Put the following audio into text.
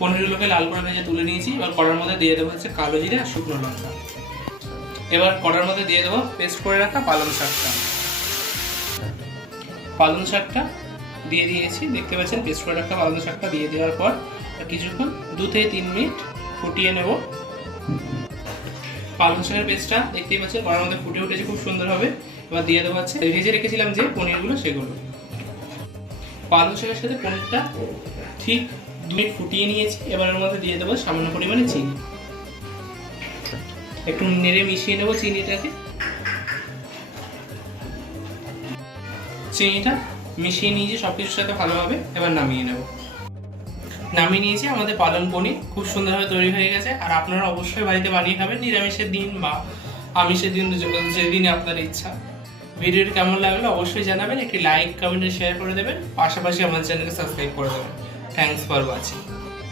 পনিরগুলোকে লাল করে ভেজে তুলে নিয়েছি। এবার কড়ার মধ্যে দিয়ে দেবো হচ্ছে কালো জিরে আর শুকনো লঙ্কা। এবার কড়ার মধ্যে দিয়ে দেবো পেস্ট করে রাখা পালং শাকটা। পালং শাকটা দিয়ে দিয়েছি, দেখতে পাচ্ছেন পেস্ট করে রাখা পালং শাকটা দিয়ে দেওয়ার পর কিছুক্ষণ 2 থেকে 3 মিনিট ফুটিয়ে নেব। পালং শাকের পেস্টটা দেখতেই পাচ্ছেন কড়ার মধ্যে ফুটে উঠেছে খুব সুন্দর হবে। এবার দিয়ে দেবো হচ্ছে ভেজে রেখেছিলাম যে পনিরগুলো, সেগুলো। পালং শাকের সাথে পনিরটা ঠিক 2 মিনিট ফুটিয়ে নিয়েছি। এবার এর মধ্যে দিয়ে দেবো সামান্য পরিমাণে চিনি। একটু নেড়ে মিশিয়ে নেবো চিনিটাকে। চিনিটা মিশিয়ে নিয়েছি সব কিছুর সাথে ভালোভাবে। এবার নামিয়ে নেব। নামিয়ে নিয়েছি, আমাদের পালং পনির খুব সুন্দরভাবে তৈরি হয়ে গেছে। আর আপনারা অবশ্যই বাড়িতে বানিয়ে খাবেন নিরামিষের দিন বা আমিষের দিন, যেদিনে আপনার ইচ্ছা। ভিডিওটি কেমন লাগলো অবশ্যই জানাবেন, একটি লাইক কমেন্ট শেয়ার করে দেবেন, পাশাপাশি আমাদের চ্যানেলকে সাবস্ক্রাইব করে দেবেন। Thanks for watching.